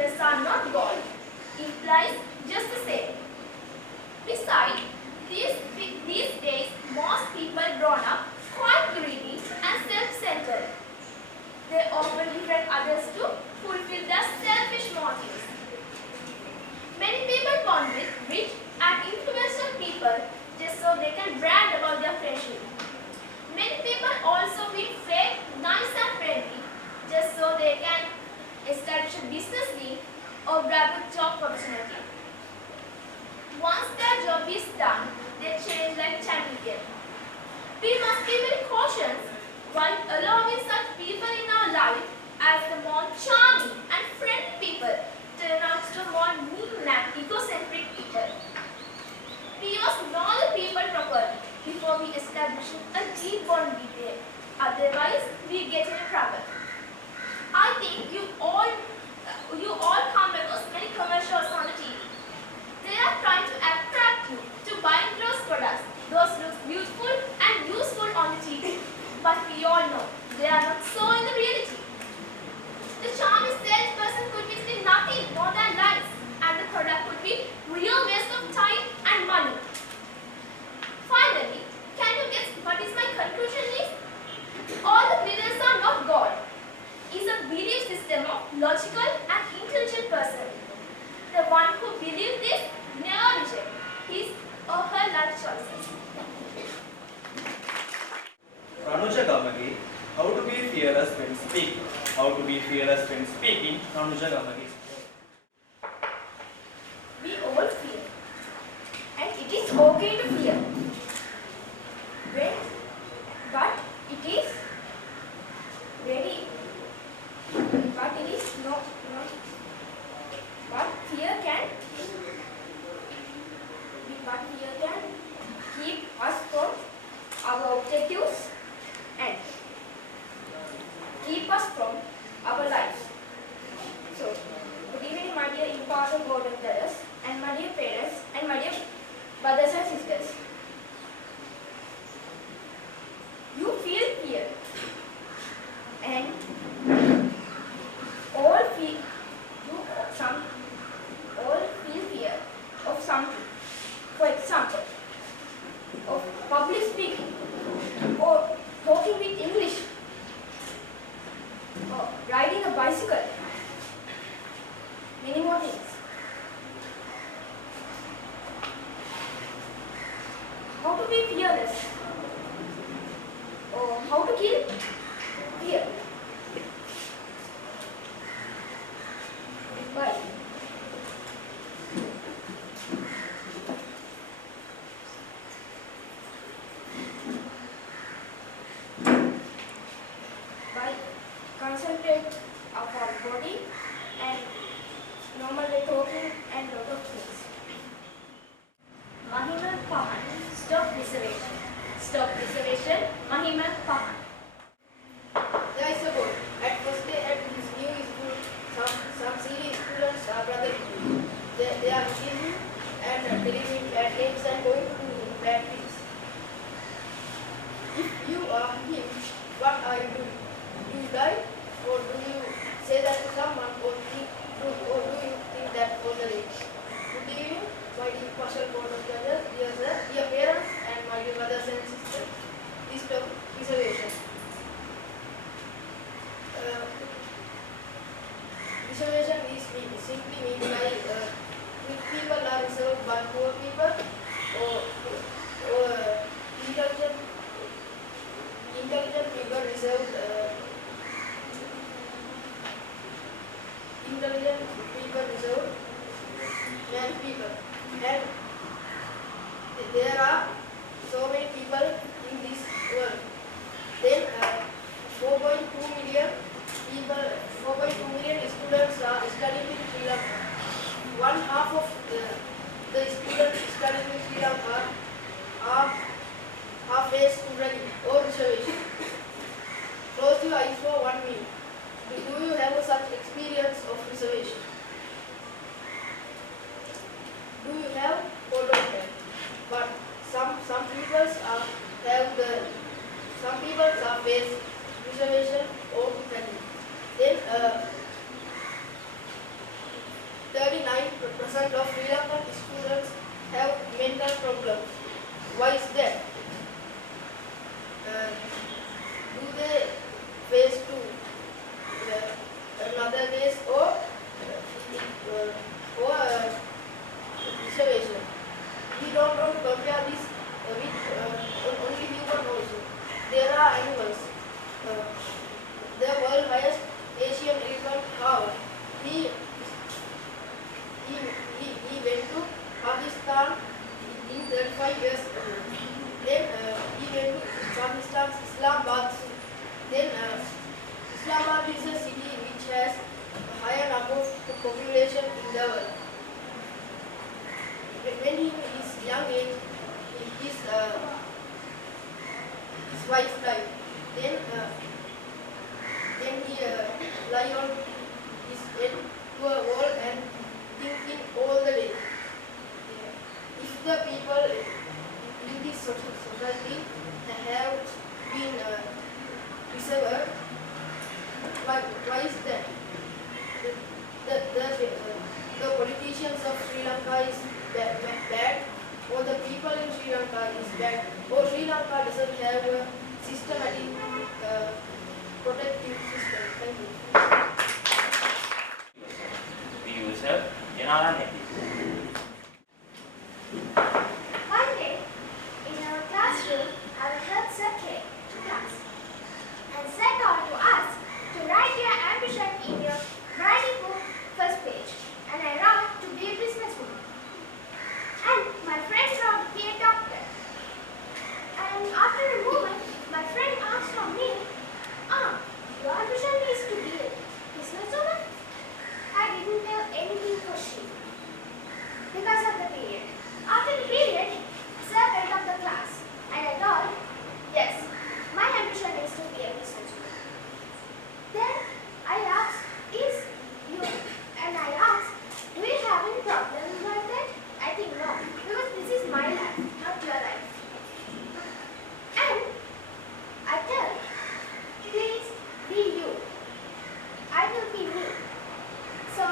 leaders are not God implies just the same. Besides, these days most people grown up quite greedy and self-centered. They often befriend others to fulfill their selfish motives. Many people bond with rich and influential people just so they can brag about their friendship. Many people also be fake, nice and friendly just so they can establish a business deal or grab a job opportunity. Once their job is done, they change like chameleon. We must be very cautious while allowing such people in our life, as the more charming and friendly people turn out to more mean and egocentric people. We must know the people properly before we establish a deep bond with them. Otherwise, we get in trouble. I think you all come across many commercials on the TV. They are trying to attract you to buying those products. Those look beautiful and useful on the TV. But we all know they are not so in the reality. The charming salesperson could be doing nothing more than lies, and the product could be real waste of time and money. Finally, can you guess what is my conclusion is? All the leaders are not God. It's a belief system of logical and intelligent person. The one who believes this never rejects his or her life choices. Ranuja Gamage, how to be fearless when speaking. How to be fearless when speaking, Ranuja Gamage. We all fear, and it is okay to fear. But it is very, but it is not, but fear can keep us from our objectives and keep us from our lives. So, good evening, my dear impartial board of brothers, and my dear parents, and my dear brothers and sisters. You feel fear, and all feel fear of something. For example, of public speaking, or talking with English, or riding a bicycle, many more things. How to be fearless, or how to kill fear. Why? Concentrate of our body and normally talking and lot of things. Mahima Pahan, stop reservation. Stop reservation, Mahima Pahan. There is a board. At first day at his new school, some serious students are brother. They are with him and telling him bad names and going to do him bad things. If you are him, what are you doing? Do you die? Or do you say that to someone, or do you think that for the rich? Good evening, my dear partial board of judges, dear sir, dear parents, and my dear brothers and sisters. This topic reservation. Reservation is simply means like rich people are reserved by poor people, or intelligent people reserved. Intelligent people reserved young people, and there are so many people in this world. Then 4.2 million people, 4.2 million students are studying in Sri Lanka. One half of the students studying in Sri Lanka are faced to ragging or reservation. Close your eyes for 1 minute. Do you have such experience of reservation? Do you have or don't have? But some people are face reservation or ragging. Then space or reservation. We don't want to compare this with only human also. There are animals. The world's highest Asian elephant, however, he went to Pakistan in 35 years ago. Then he went to Pakistan's Islamabad. Then Islamabad is a city which has a higher number of population in the world. When he is young age, his wife died. Then he lie on his head to a wall and thinking all the day. If the people in this society have been preserved, why is that? The politicians of Sri Lanka is bad, or the people in Sri Lanka is bad, or Sri Lanka doesn't have a systematic protective system. Thank you. User Janara Neti. One day, in our classroom, our head sir came to class and set out to us to write your ambition in your writing book first page. And I wrote to be a businesswoman. And my friend wrote to be a doctor. And after a moment, my friend asked from me, your ambition is to be a businesswoman? I didn't tell anything for she. Because of the period. After the period, sir went up the class. And I thought, yes, my ambition is to be a businesswoman. Then I asked, do you have any problems like that? I think no, because this is my life, not your life. And I tell, please be you. I will be me. So,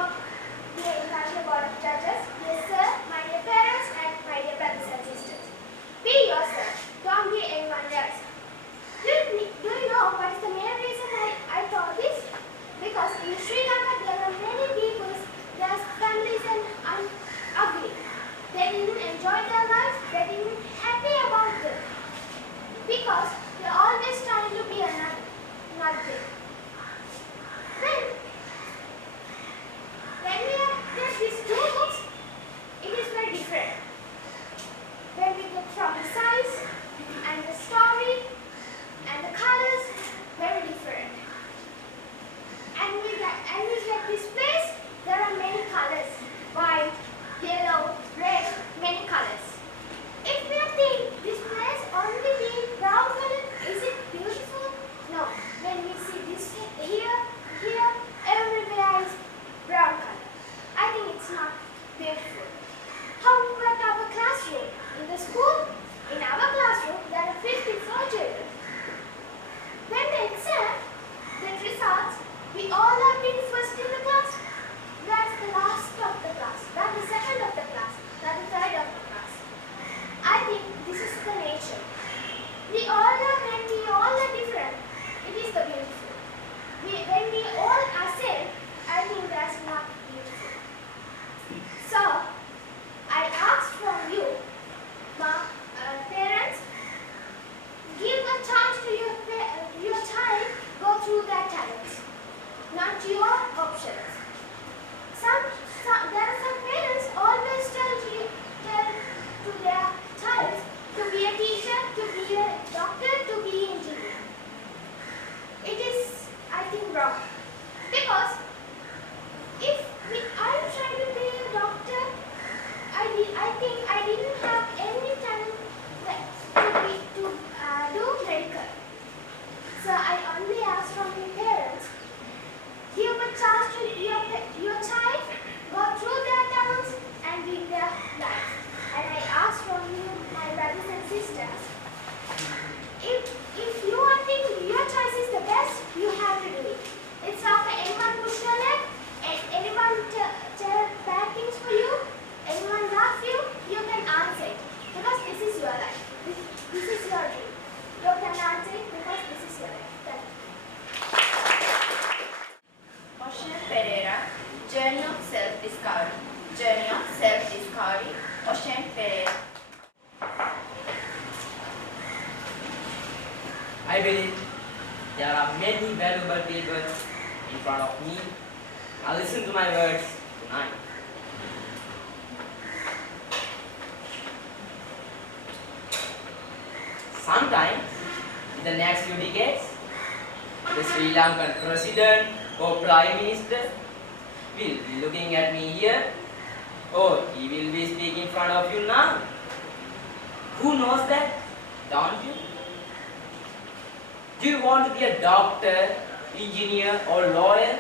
dear International Board of Judges, dear sir, my dear parents, and my dear brothers and sisters, be yourself. Don't be anyone else. Do you know what is the main reason I thought this? Because in Sri Lanka there are many people, their families and ugly. They didn't enjoy their lives, they didn't happy about them. Because they're always trying to be another. When we get these two books, it is very different. When we get from the size and the story and the colors, very different. And we get this place, there are many colors. White, yellow, red, many colors. If we think this place only being brown color, is it beautiful? No. When we see this here, everywhere is brown color. I think it's not beautiful. How about our classroom? In the school, in our classroom, there are 54 children. When the exam, the results, we all have been first in the class. That's the last of the class. That's the second of the class. That's the third of the class. I think this is the nature. When we all are different, it is the beautiful. When we all are same, I think that's not beautiful. So, I ask from you, parents, give a chance to your child, go through their talents, not your options. There are some parents always tell to their child to be a teacher, to be a doctor, to be an engineer. It is, I think, wrong. Because if I'm trying to be a doctor, I think I didn't have any talent to do medical. So I only ask from your parents, give a chance to your child, go through their talents and live their life. And I ask from you, my brothers and sisters, if you are thinking your choice is the best, you have to do it. It's not for anyone push your leg, and anyone tell bad things for you, anyone laugh you can answer it. Because this is your life. This is your dream. You can answer it because this is your life. Thank you. Ocean Pereira, Journey of Self-Discovery. Journey of Self-Discovery. Ocean Pereira. I believe there are many valuable people in front of me. Now listen to my words tonight. Sometime in the next few decades, the Sri Lankan president or prime minister will be looking at me here, or he will be speaking in front of you now. Who knows that? Don't you? Do you want to be a doctor, engineer or lawyer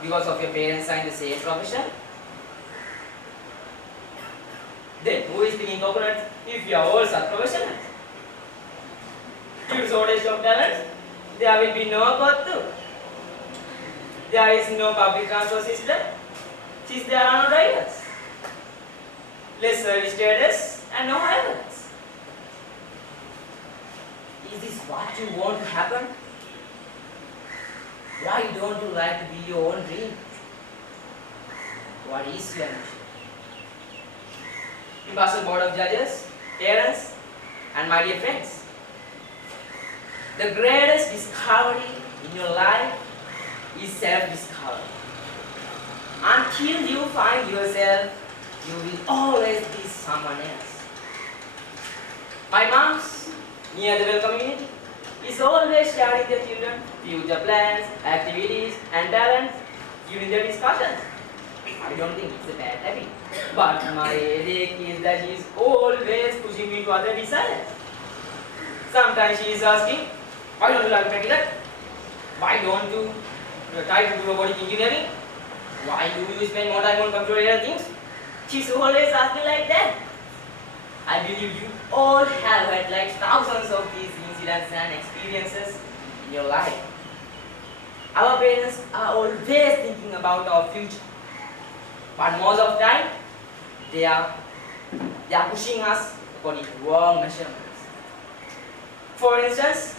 because of your parents are in the same profession? Then who is picking coconuts if you are all such professionals? Due to shortage of talents, there will be no Kottu. There is no public transport system since there are no drivers. Less service status and no highways. Is this what you want to happen? Why don't you like to be your own dream? What is your mission? Impartial board of judges, parents, and my dear friends, the greatest discovery in your life is self-discovery. Until you find yourself, you will always be someone else. My moms, near the well community, is always sharing their children future plans, activities, and talents during their discussions. I don't think it's a bad habit, but my headache is that she is always pushing me to other desires. Sometimes she is asking, why don't you like mechanical? Why don't you try to do robotic engineering? Why do you spend more time on computer things? She's always asking like that. I believe you all have had like thousands of these incidents and experiences in your life. Our parents are always thinking about our future, but most of the time they are pushing us according to wrong measurements. For instance,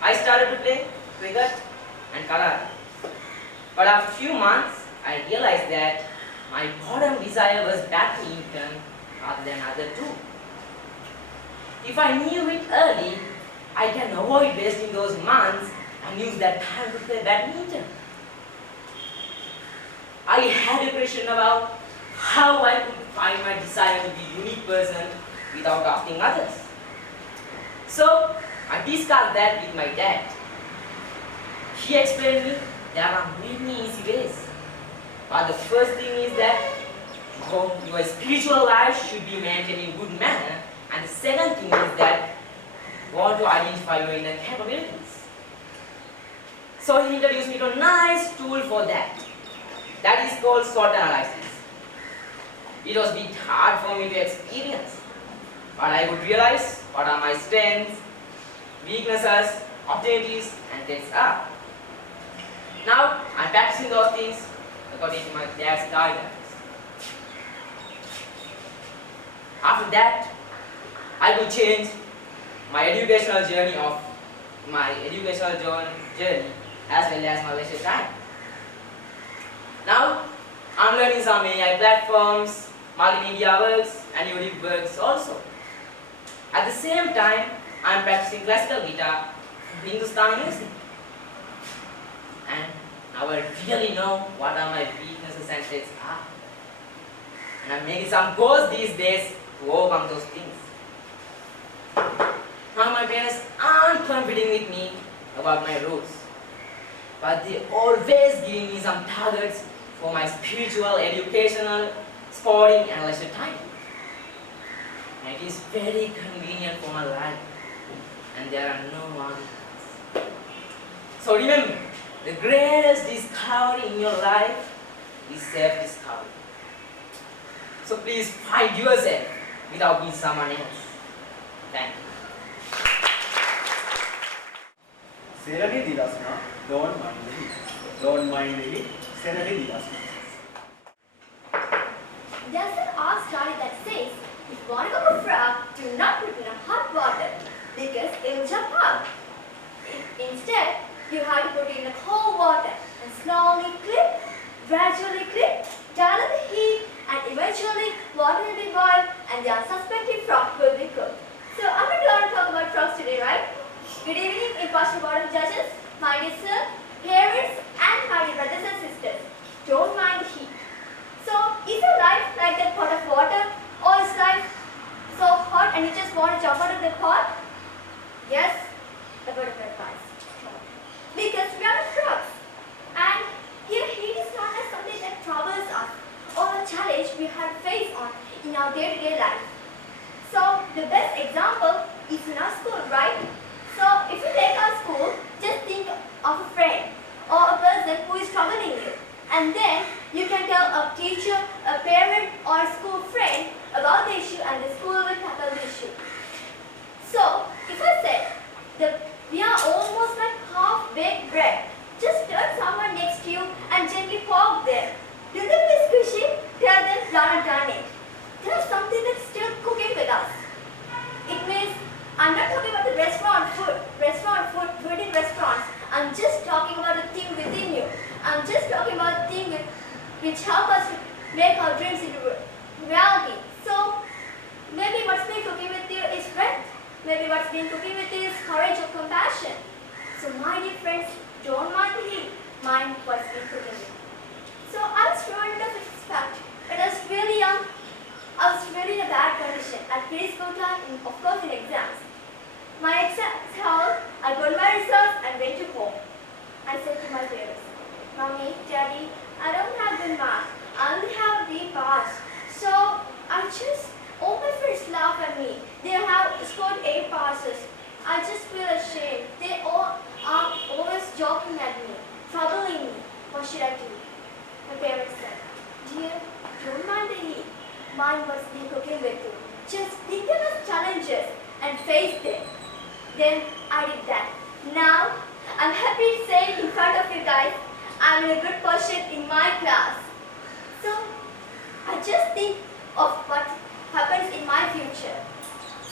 I started to play cricket and karate, but after a few months I realized that my bottom desire was badminton rather than other two. If I knew it early, I can avoid wasting those months and use that time to play badminton. I had a question about how I could find my desire to be a unique person without asking others. So I discussed that with my dad. He explained me there are many easy ways. But the first thing is that your spiritual life should be maintained in good manner, and the second thing is that you want to identify your inner capabilities. So he introduced me to a nice tool for that. That is called SWOT analysis. It was a bit hard for me to experience, but I could realize what are my strengths, weaknesses, opportunities, and threats are. Now I'm practicing those things according to my dad's guidance. After that, I will change my educational journey as well as my leisure time. Now, I'm learning some AI platforms, multimedia works, and YouTube works also. At the same time, I'm practicing classical guitar and Hindustani music. And now I really know what are my weaknesses and strengths are. And I'm making some goals these days to overcome those things. Now my parents aren't confident with me about my roots, but they always give me some targets for my spiritual, educational, sporting and leisure time. And it is very convenient for my life, and there are no arguments. So remember, the greatest discovery in your life is self-discovery. So please find yourself without being someone else. Thank you. Serali Dirasana, don't mind the heat. Don't mind the heat. Serali Dirasana. There's an art story that says, if you want to cook a frog, do not put it in hot water because it will jump out. Instead, you have to put it in cold water and slowly clip gradually click, turn on the heat, and eventually water will be boiled and the unsuspecting frog will be cooked. So I'm not going to talk about frogs today, right? Good evening, impartial board of judges, my dear sir, parents, and my dear brothers and sisters. Don't mind the heat. So is your life like that pot of water, or is life so hot and you just want to jump out of the pot? Yes, a word of advice. Because we are frogs. And here heat is not as something that troubles us or a challenge we have to face on in our day-to-day life. So the best example is in our school, right? So if you take our school, just think of a friend or a person who is troubling you. And then you can tell a teacher, a parent or a school friend about the issue and the school will tackle the issue. So if I said that we are almost like half-baked bread, just turn someone next to you and gently poke them. Do they feel squishy? Tell them done and done it. There's something that's still cooking with us. It means I'm not talking about the restaurant food in restaurants. I'm just talking about the thing within you. I'm just talking about the thing which help us to make our dreams into reality. So maybe what's been cooking with you is strength. Maybe what's been cooking with you is courage or compassion. So my dear friends, don't mind the heat, mind what's been cooking with you. So I was reminded of this fact. When I was really young, I was really in a bad condition at preschool time, of course in exams. My exams held, I got my results and went to home. I said to my parents, Mommy, Daddy, I don't have good marks. I only have B pass. So all my friends laugh at me. They have scored A passes. I just feel ashamed. They all are always joking at me, troubling me. What should I do? My parents said, Dear, don't mind the heat. Mind what's been cooking with you. Just think them as challenges and face them. Then I did that. Now, I'm happy to say in front of you guys, I'm in a good position in my class. So, I just think of what happens in my future.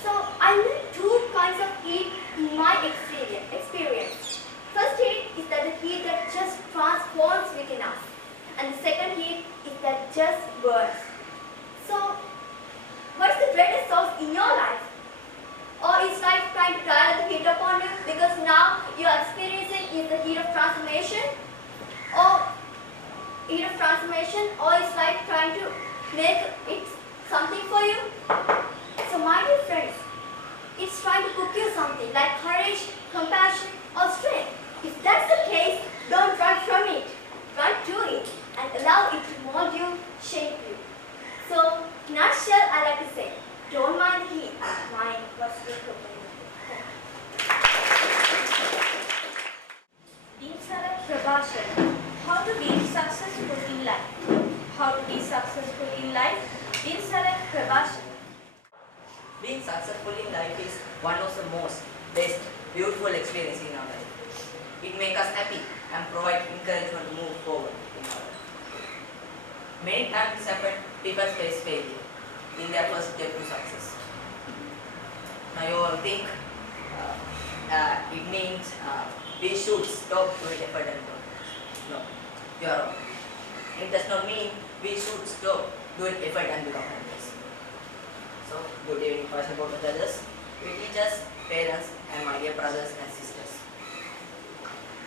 So, I learned two kinds of heat in my experience. First heat is that the heat that just transforms within us. And the second heat is that just burns. So, what's the greatest source in your life? Or is life trying to dial the heat upon you because now you are experiencing is the heat of transformation? Or is life trying to make it something for you? So my dear friends, it's trying to cook you something like courage, compassion or strength. If that's the case, don't run from it. Run to it and allow it to mold you, shape you. So, in a nutshell, I like to say, don't mind the heat, mind what's been cooking. Dean Prabhashan, how to be successful in life? How to be successful in life? Dean Prabhashan. Being successful in life is one of the most best, beautiful experiences in our life. It makes us happy and provide encouragement to move forward in our life. Many times it happens, people face failure in their first step to success. Now you all think it means we should stop doing effort and work. No, you are wrong. It does not mean we should stop doing effort and become happiness. So, good evening, First Board of Judges, teachers, parents, and my dear brothers and sisters.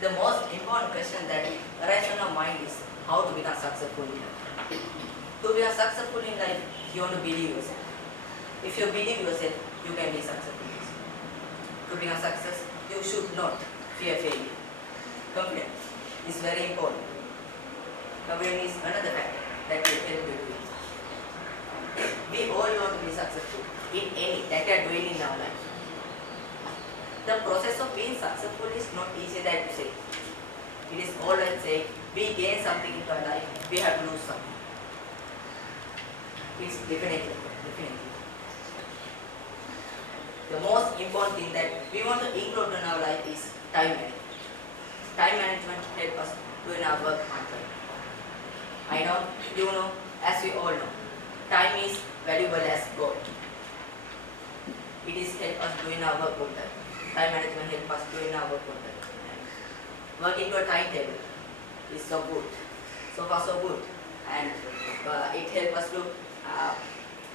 The most important question that arises in our mind is how to become successful in life. To become successful in life, you want to believe yourself. If you believe yourself, you can be successful. To become success, you should not fear failure. Confidence is very important. Confidence is another factor that will help you to win. We all want to be successful in any that we are doing in our life. The process of being successful is not easy that you say. It is always saying, we gain something into our life, we have to lose something. It's definitely. The most important thing that we want to include in our life is time management. Time management helps us doing our work on time. I know, you know, as we all know, time is valuable as gold. It is help us doing our work on time. Time management helps us doing our work on time. Working to a timetable is so good. so far so good, and it helps us to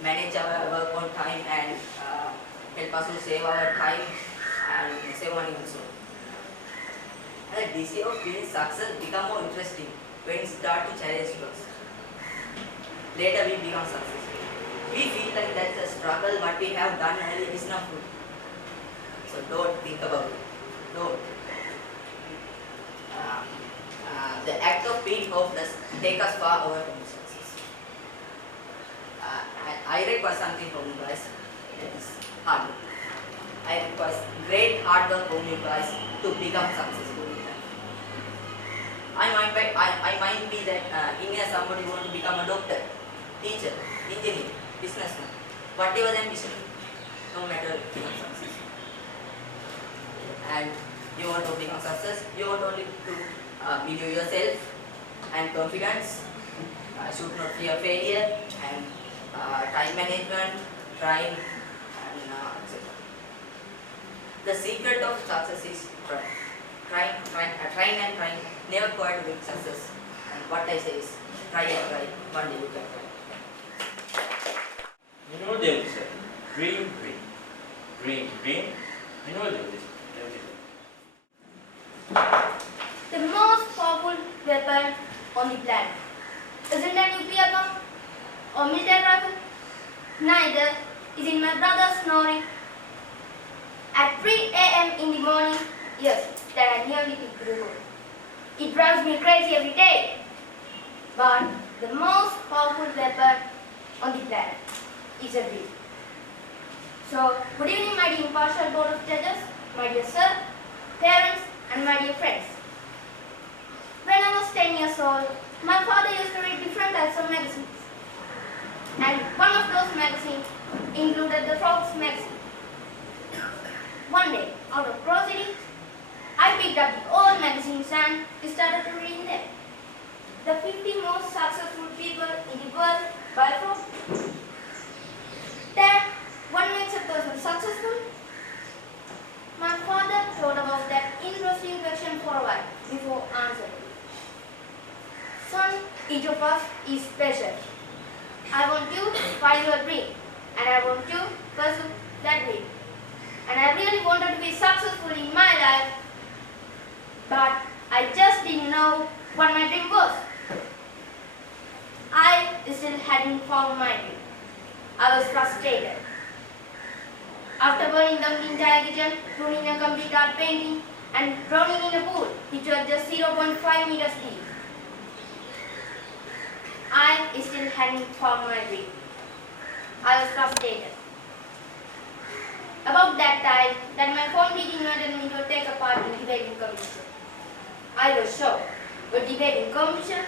manage our work on time and help us to save our time and save money also. And the DC of being success become more interesting when it start to challenge us. Later we become successful. We feel like that's a struggle, what we have done earlier is not good. So don't think about it. Don't. The act of being hopeless take us far away from success. I require something from you guys. That is hard work. I require great hard work from you guys to become successful in life. I might be that in here somebody want to become a doctor, teacher, engineer, businessman, whatever the ambition, no matter become success. And you want to become success, you want only to believe yourself and confidence, should not fear failure, and time management, trying, and etc. The secret of success is trying and trying, never quite with success. And what I say is, try and try, one day you can try. Vinod Dev said, dream, dream. Dream, dream. Vinod Dev said. The most powerful weapon on the planet isn't a nuclear bomb or military rifle. Neither is it my brother snoring at 3 a.m. in the morning. Yes, that I nearly took to the road. It drives me crazy every day. But the most powerful weapon on the planet is a dream. So, good evening, my dear impartial board of judges, my dear sir, parents, and my dear friends. When I was 10 years old, my father used to read different types of magazines. And one of those magazines included the Forbes magazine. One day, out of curiosity, I picked up the old magazines and started reading them. The 50 most successful people in the world by Forbes. Then, what makes a person successful? My father thought about that interesting question for a while before answering. Son, each of us is special. I want you to find your dream, and I want you to pursue that dream. And I really wanted to be successful in my life, but I just didn't know what my dream was. I still hadn't found my dream. I was frustrated. After burning down the entire kitchen, ruining a complete art painting, and drowning in a pool which was just 0.5 meters deep, I still hadn't found my dream. I was frustrated. About that time, that my phone meeting invited me to take a part in debating competition. I was shocked. But debating competition,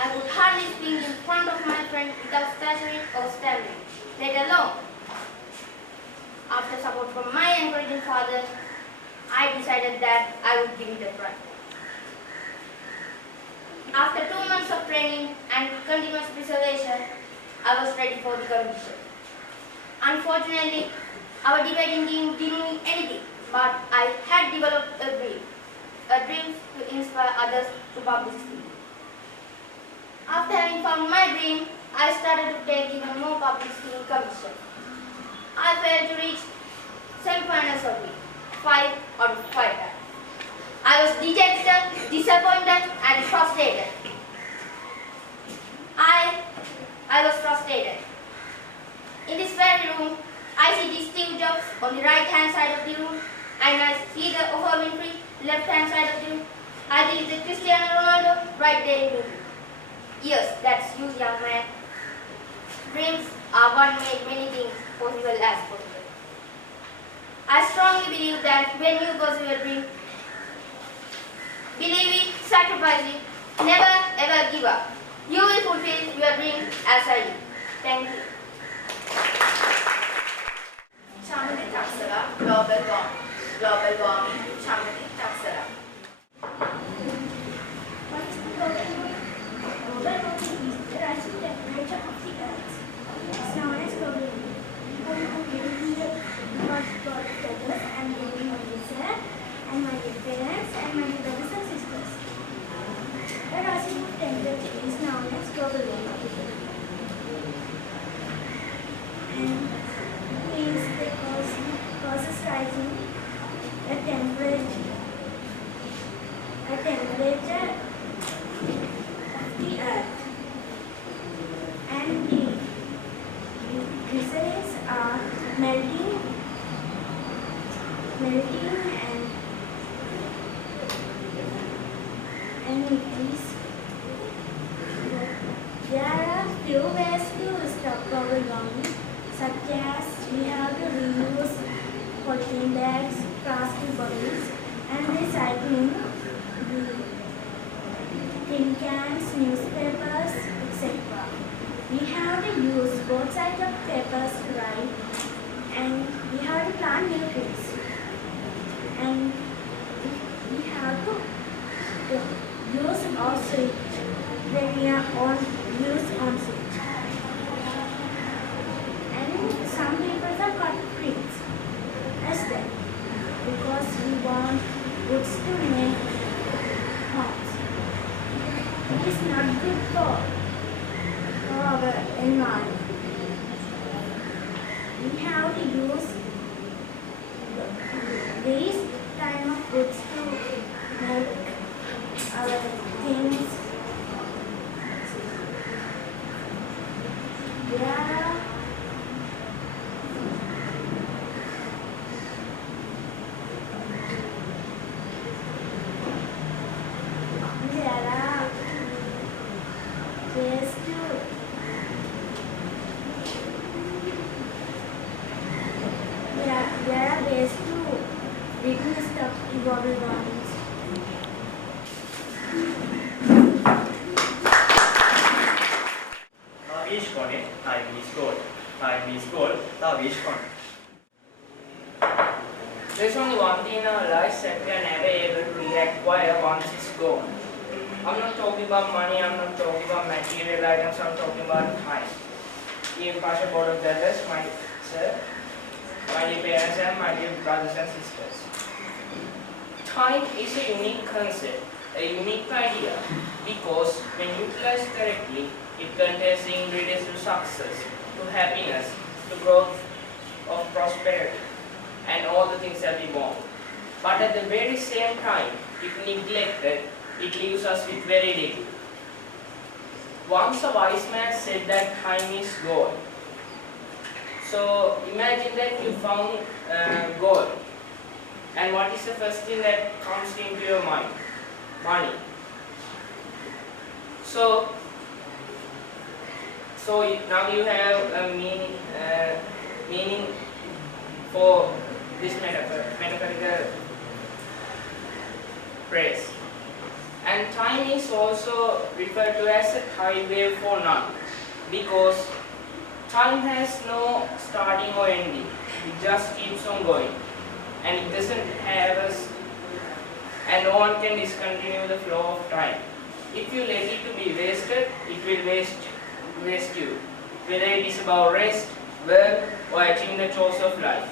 I could hardly speak in front of my friend without stuttering or stammering, let alone. After support from my encouraging father, I decided that I would give it a try. After 2 months of training and continuous preservation, I was ready for the competition. Unfortunately, our debating team didn't mean anything, but I had developed a dream to inspire others to publish speaking. After having found my dream, I started to take even more public speaking competition. I failed to reach semi-finals of it, 5 out of 5 times. I was dejected, disappointed, and frustrated. I was frustrated. In this very room, I see the Steve Jobs on the right-hand side of the room, and I see the Oprah Winfrey left-hand side of the room. I see the Cristiano Ronaldo right there in the room. Yes, that's you, young man. Dreams are what make many things possible as possible. I strongly believe that when you pursue your dream, believe it, sacrifice it, never ever give up. You will fulfill your dream as I do. Thank you. Shamati Taksara, global warming, Shamati Taksara. What is the global warming? Global warming is the rising temperature of the earth. It's known as global warming. People are living in the God feathers and living on this earth, and my dear parents and my brothers and sisters. The rising of temperature temperature of the earth. And the crystals are melting and it is there are few ways to stop global warming, such as we have to reuse polythene bags, plastic bottles, and recycling the tin cans, newspapers, etc. We have to use both sides of papers right, and we have to plant new trees, and we have to use our switch when we are on switch. And some people have cut trees as well because we want woods to make homes. It is not good for our environment. We have to use these kind of woods to make our things. There are ways to reduce the global warming. Tavish-kone, time is gold. Time is gold, Tavish-kone. There's only one thing in our lives that we are never able to reacquire once it's gone. I'm not talking about money, I'm not talking about material items, I'm talking about time. Dear Pasha Board of Directors, my sir, my dear parents and my dear brothers and sisters. Time is a unique concept, a unique idea, because when utilized correctly, it contains the ingredients to success, to happiness, to growth of prosperity, and all the things that we want. But at the very same time, if neglected, it leaves us with very little. Once a wise man said that time is gold. So imagine that you found gold. And what is the first thing that comes into your mind? Money. So now you have a meaning for this metaphorical phrase. And time is also referred to as a tidal wave for none, because time has no starting or ending. It just keeps on going, and it doesn't have us, and no one can discontinue the flow of time. If you let it to be wasted, it will waste you, whether it is about rest, work, or achieving the chores of life.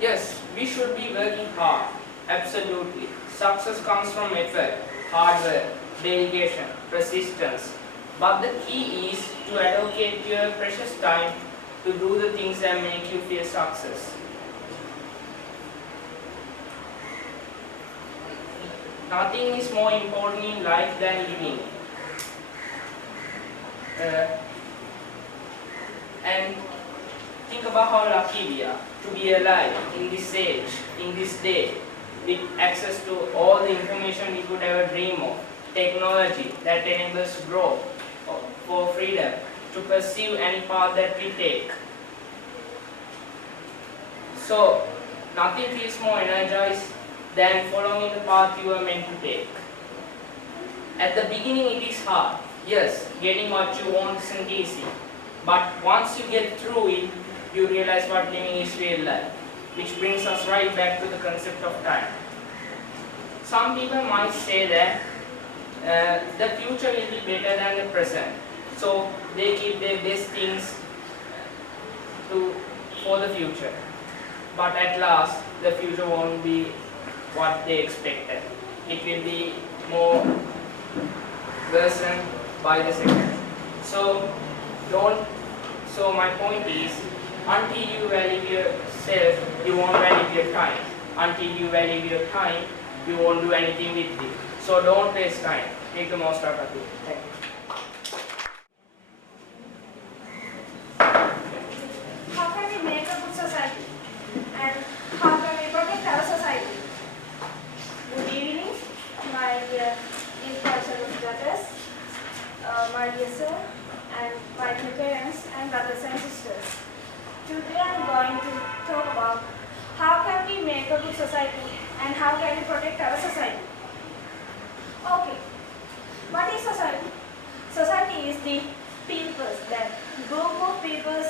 Yes, we should be working hard, absolutely. Success comes from effort, hard work, dedication, persistence. But the key is to allocate your precious time to do the things that make you feel success. Nothing is more important in life than living. And think about how lucky we are to be alive in this age, in this day, with access to all the information we could ever dream of, technology that enables growth, for freedom, to pursue any path that we take. So, nothing feels more energized than following the path you are meant to take. At the beginning it is hard. Yes, getting what you want isn't easy. But once you get through it, you realize what living is real life. Which brings us right back to the concept of time. Some people might say that the future will be better than the present. So they keep their best things for the future. But at last, the future won't be what they expected. It will be more worsened by the second. So my point is, until you value yourself, you won't value your time. Until you value your time, you won't do anything with it. So don't waste time. Make the most out of it. Thank you. How can we make a good society? And how can we protect our society? Good evening, my dear cultural judges, my dear sir, and my dear parents and brothers and sisters. Today I am going to talk about how can we make a good society and how can we protect our society. Okay, what is society? Society is the peoples, that group of peoples,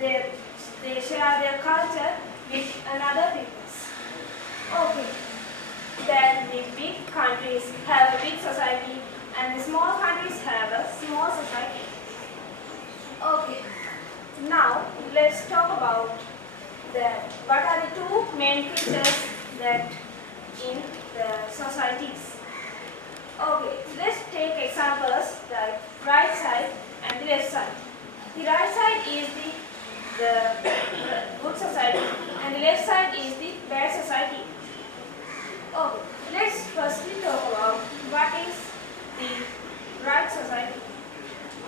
they share their culture with another peoples. Okay, then the big countries have a big society and the small countries have a small society. Okay, now let's talk about what are the two main features that in the societies. Okay, let's take examples like right side and the left side. The right side is the good society and the left side is the bad society. Okay, let's firstly talk about what is the right society,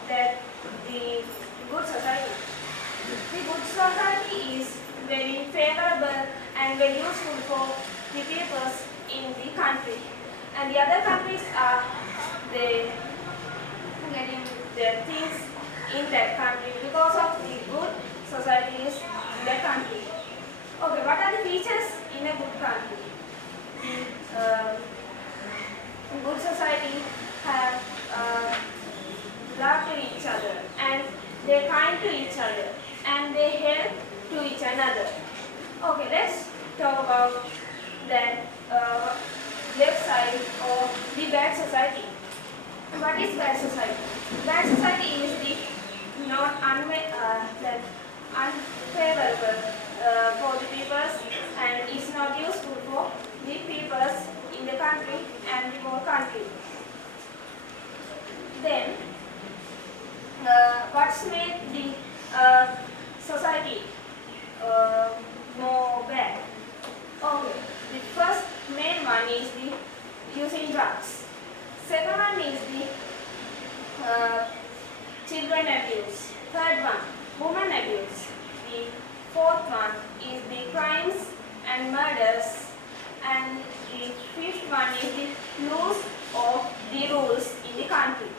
that the good society. The good society is very favorable and very useful for the people in the country, and the other countries are they getting their things in that country because of the good societies in that country. Okay, what are the features in a good country? The good society have love to each other and they're kind to each other and they help to each another. Okay, let's talk about that left side of the bad society. What is bad society? Bad society is the not that unfavorable for the peoples and is not useful for the peoples in the country and the whole country. Then, what's made the society more bad? Okay, the first main one is the using drugs. Second one is the children abuse. Third one, woman abuse. The fourth one is the crimes and murders. And the fifth one is the loss of the rules in the country.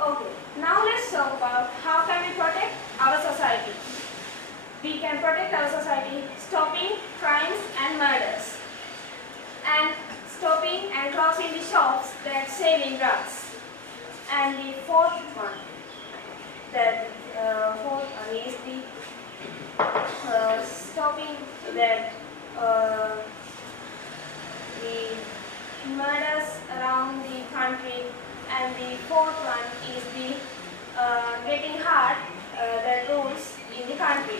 Okay, now let's talk about how can we protect our society. We can protect our society stopping crimes and murders and stopping and closing the shops that selling drugs. And the fourth one, is the stopping that the murders around the country, and the fourth one is the getting hard the rules in the country.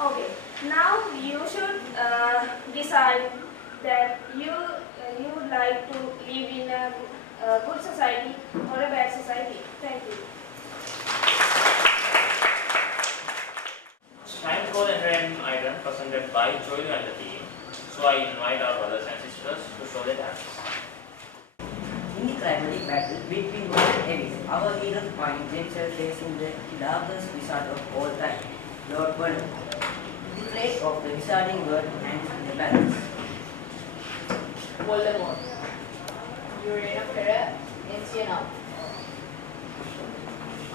Okay, now you should decide that you would like to live in a good society or a bad society. Thank you. It's time for the random item presented by Joel and the team. So I invite our brothers and sisters to show their talents. In the climatic battle between good and evil, our heroes find themselves facing the darkest wizard of all time, Lord Voldemort. The fate of the wizarding world hangs in the balance. Voldemort, you reign of terror, ancient now.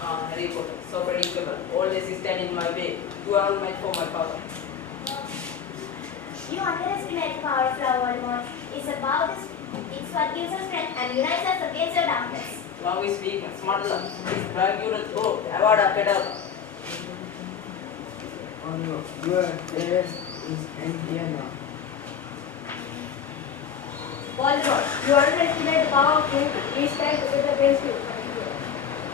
Harry Potter, so predictable. Always stand in my way. You are all meant for my power. You underestimate the power of Voldemort. It's what gives us strength and unites us against your darkness. Long is weakness, smart love. Please drag you to the boat. Avada Kedavra. Oh no, your terrace is empty now. Voldemort, you underestimate the power of him. We stand together against you.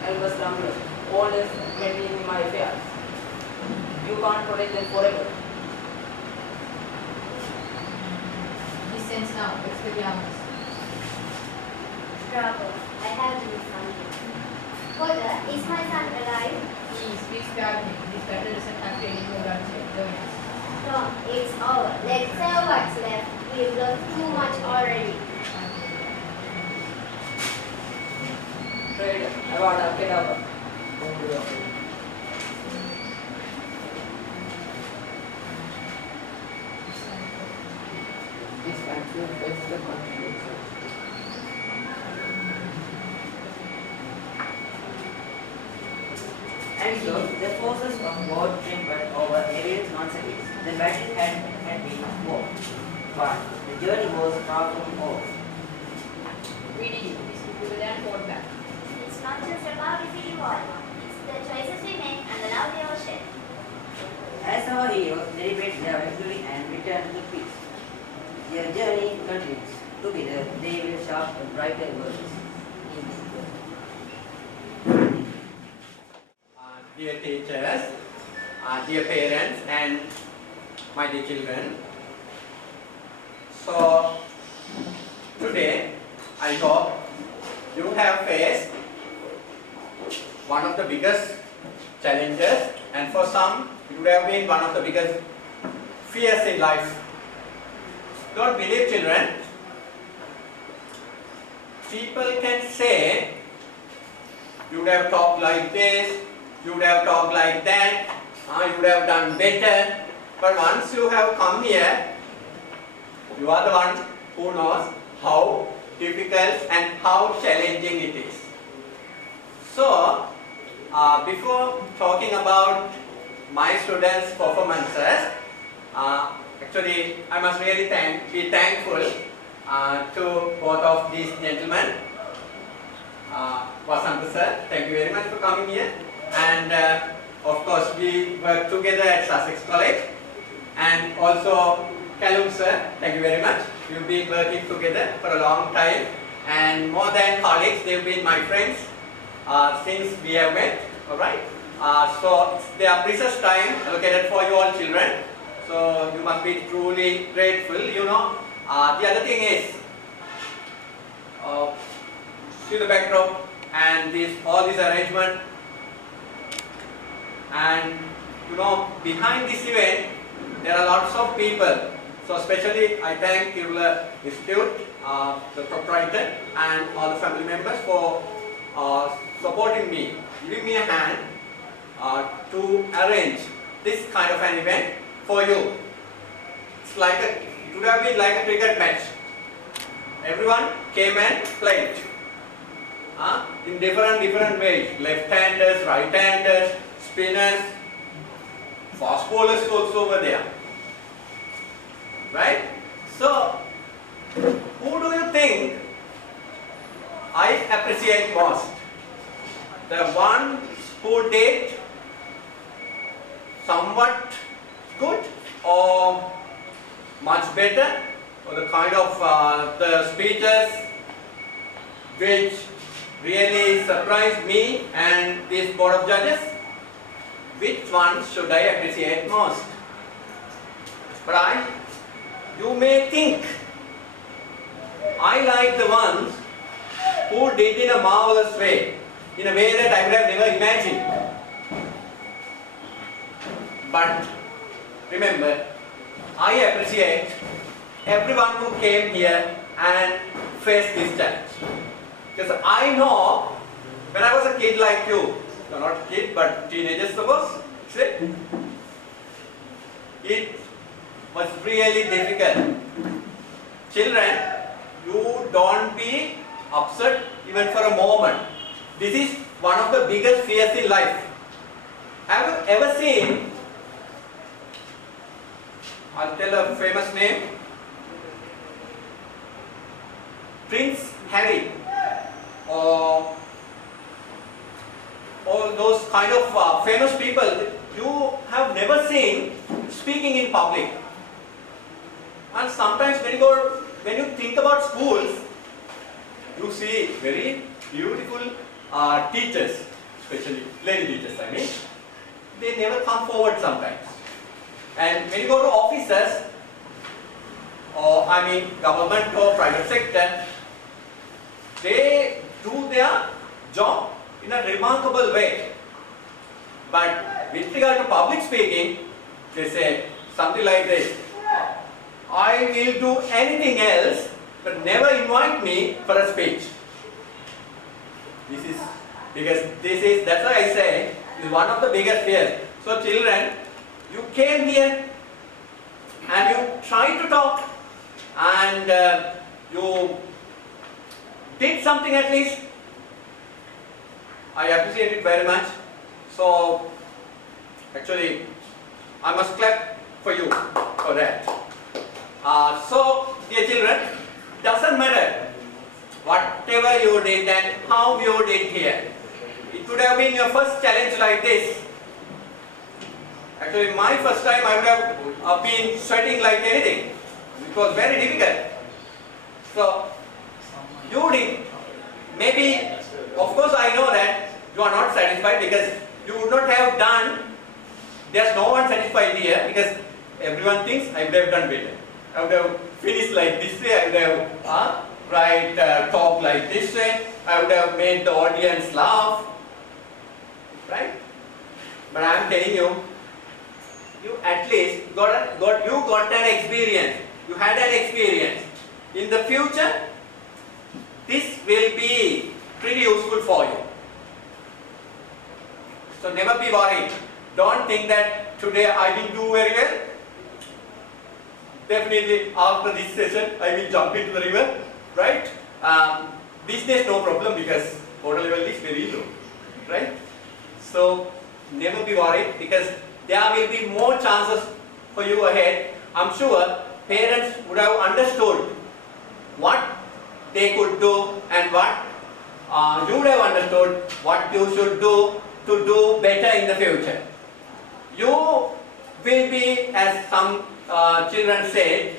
Albus Dumbledore, always meddling in my affairs. You can't protect them forever. He sends now, Expelliarmus. Draco, I have news from you. Potter, is my son alive? Please spare me. This battle isn't happening anymore, Join us. Tom, it's over. Let's save what's left. We've learned too much already. Trade award Kedavra. This country faces the consequences. And so the forces of war trembled over areas non-cities. The battle had been won, but the journey was far from over. We did it. We stood together and fought back. It's not just about defeating war. It's the choices we make and the love we all share. As our heroes celebrate their victory and return to peace, their journey continues. Together, they will shape a brighter world. Dear teachers, dear parents and my dear children. So today I hope you have faced one of the biggest challenges, and for some it would have been one of the biggest fears in life. Don't believe, children. People can say you would have talked like this, you would have talked like that, you would have done better. But once you have come here, you are the one who knows how difficult and how challenging it is. So, before talking about my students' performances, actually I must really be thankful to both of these gentlemen. Vasanta sir, thank you very much for coming here. And of course we work together at Sussex College. And also Callum sir, thank you very much. We've been working together for a long time. And more than colleagues, they've been my friends since we have met. Alright. So there are precious time allocated for you all children. So you must be truly grateful. You know, the other thing is, see the backdrop and all this arrangement. And you know, behind this event, there are lots of people. So especially I thank Kirula Institute, the proprietor and all the family members for supporting me, giving me a hand to arrange this kind of an event for you. It's like it would have been like a cricket match. Everyone came and played in different ways. Left-handers, right-handers, spinners, fast bowlers also were there. Right? So, who do you think I appreciate most? The one who did somewhat good or much better, or the kind of the speeches which really surprised me and this board of judges? Which one should I appreciate most? But you may think I like the ones who did in a marvelous way, in a way that I would have never imagined. But remember, I appreciate everyone who came here and faced this challenge. Because I know when I was a kid like you, no, not a kid but teenagers suppose, it was really difficult. Children, you don't be upset even for a moment. This is one of the biggest fears in life. Have you ever seen, I'll tell a famous name, Prince Harry, or all those kind of famous people you have never seen speaking in public. And sometimes when you think about schools, you see very beautiful teachers, especially lady teachers I mean, they never come forward sometimes. And when you go to offices, or I mean government or private sector, they do their job in a remarkable way. But with regard to public speaking, they say something like this. I will do anything else, but never invite me for a speech. That's why I say, this is one of the biggest fears. So children, you came here and you tried to talk and you did something at least. I appreciate it very much. So actually, I must clap for you for that. So dear children, doesn't matter whatever you did and how you did here. It would have been your first challenge like this. Actually, my first time I would have been sweating like anything. It was very difficult. So, you did. Maybe, of course I know that you are not satisfied because you would not have done. There's no one satisfied here because everyone thinks I would have done better. I would have finished like this way, I would have talked like this way, I would have made the audience laugh. Right? But I am telling you, you at least got an experience. You had an experience. In the future, this will be pretty useful for you. So never be worried. Don't think that today I didn't do very well. Definitely after this session, I will jump into the river. Right? These days no problem because water level is very low. Right? So never be worried because there will be more chances for you ahead. I'm sure parents would have understood what they could do and what you would have understood what you should do to do better in the future. You will be, as some children said,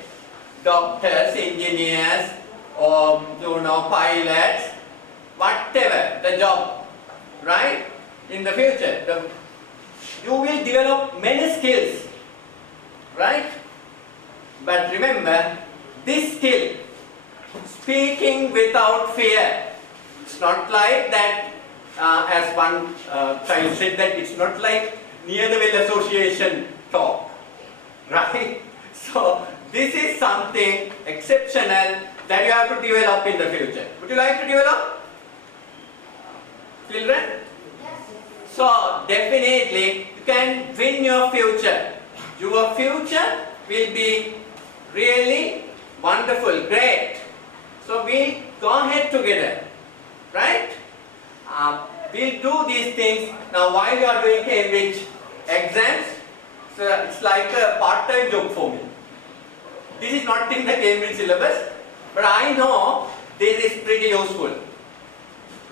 doctors, engineers, or pilots, whatever the job, right? In the future, you will develop many skills, right? But remember, this skill, speaking without fear, it's not like that, as one child said, that it's not like near the well association talk, right? So this is something exceptional that you have to develop in the future. Would you like to develop, children? So definitely you can win your future. Your future will be really wonderful, great. So we'll go ahead together, right? We'll do these things now while you are doing Cambridge exams. So it's like a part-time job for me. This is not in the Cambridge syllabus, but I know this is pretty useful,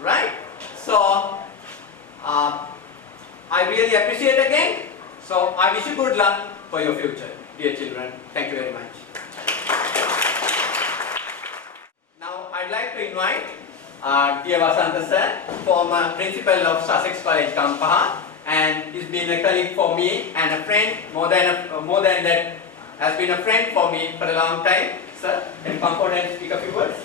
right? So I really appreciate again. So I wish you good luck for your future, dear children. Thank you very much. Now I'd like to invite dear Vasanta sir, former principal of Sussex College, Kampaha, and he's been a colleague for me and a friend, more than that, has been a friend for me for a long time. Sir, can you come forward and speak a few words?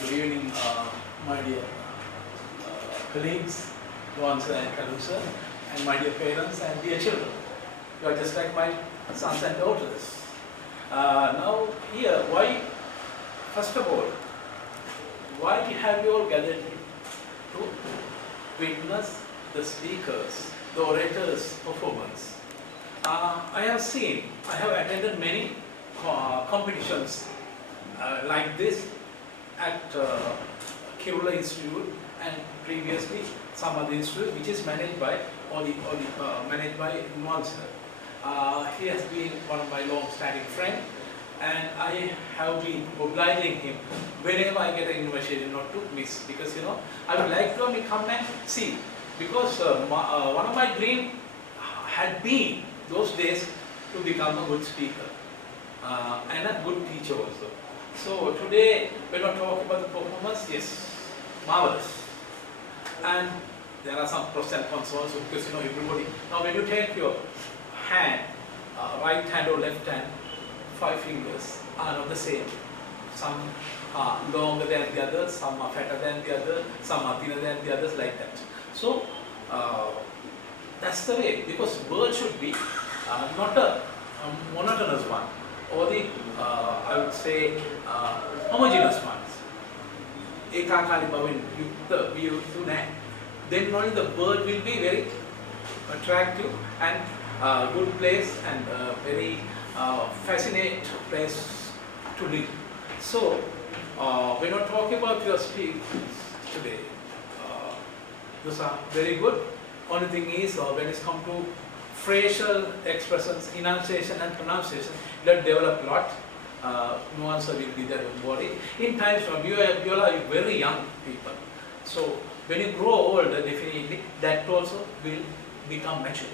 Good evening, my dear colleagues, Luansa and Kalusa, and my dear parents and dear children. You are just like my sons and daughters. Now here, why, first of all, why have you all gathered to witness the speakers, the orators' performance? I have attended many competitions like this at Kirula Institute and previously some other institute which is managed by managed by Luansa. He has been one of my long-standing friends, and I have been obliging him whenever I get an invitation not to miss, because I would like to come and see, because one of my dreams had been those days to become a good speaker and a good teacher also. So today when we talk about the performance, yes, marvelous, and there are some pros and cons also, because everybody, now when you take your hand, right hand or left hand, 5 fingers are not the same. Some are longer than the others, some are fatter than the other, some are thinner than the others, like that. So that's the way, because word should be not a monotonous one, or the I would say homogeneous ones. Ekakali bhavin yukta viyuttu naha. Then only the word will be very attractive and good place and very fascinating place to live. So when we're talking about your speech today, those are very good. Only thing is when it's come to phrasal expressions, enunciation and pronunciation, that develop a lot. Nuance will be there in body. In times when you are very young people, so when you grow older, definitely that also will become mature.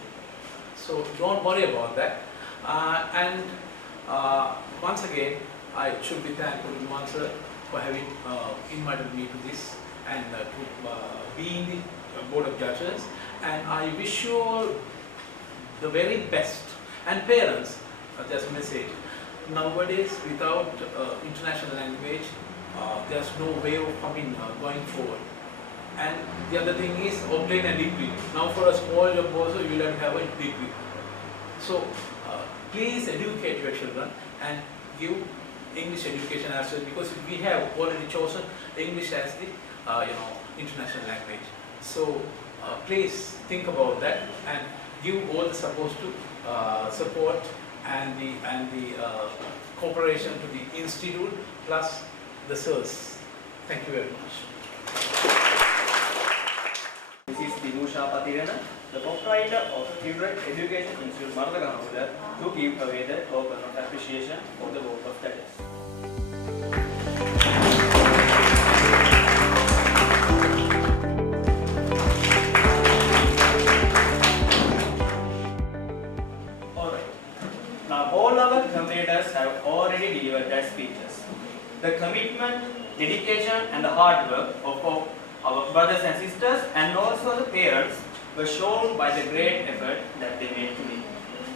So don't worry about that. And once again, I should be thankful to Nuance sir for having invited me to this and to be in the board of judges. And I wish you all the very best. And parents, just a message. Nowadays, without international language, there's no way of going forward. And the other thing is obtain a degree. Now for a small job also, you will have a degree. So please educate your children and give English education as well, because we have already chosen English as the international language. So please think about that and give all the support and the cooperation to the institute plus the sirs. Thank you very much. This is Dinusha Patirana, the proprietor of Children Education Institute Marthaganapulla, to give away the token of appreciation for the work of studies. All our commentators have already delivered their speeches. The commitment, dedication and the hard work of our brothers and sisters and also the parents were shown by the great effort that they made today.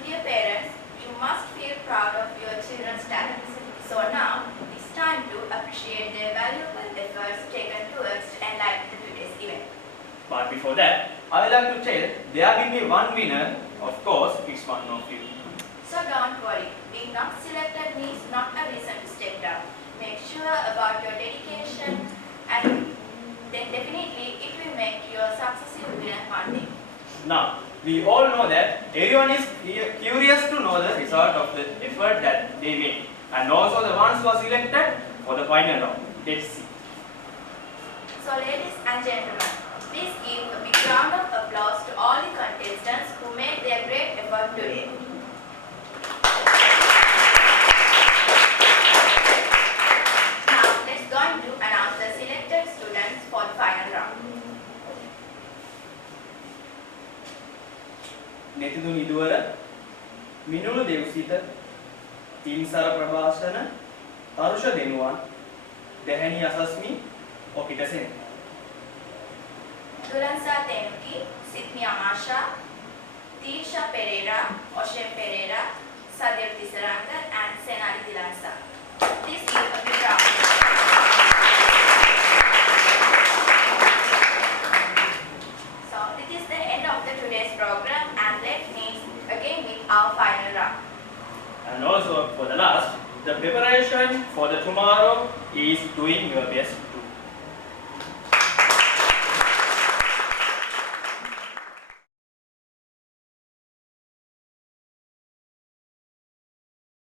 Dear parents, you must feel proud of your children's talents. So now, it's time to appreciate their valuable efforts taken towards to enlighten today's event. But before that, I would like to tell there will be one winner. Of course, it's one of you. So don't worry, being not selected means not a reason to step down. Make sure about your dedication and then definitely it will make you a successful winner one day. Now, we all know that everyone is curious to know the result of the effort that they made, and also the ones who are selected for the final round. Let's see. So ladies and gentlemen, please give a big round of applause to all the contestants who made their great effort today. Going to announce the selected students for the final round. Netidun Iduwara, Minulu Devsita, Tinsara Prabhasana, Tarusha Denuwan, Dehani Asasmi, Okita Sen. Dulansa Tenuki, Sydney Amasha, Tisha Pereira, Oshem Pereira, Sadir Tisaranga and Senari Dilansa. Please give a big round. Today's program, and let's meet again with our final round. And also for the last, the preparation for the tomorrow is doing your best.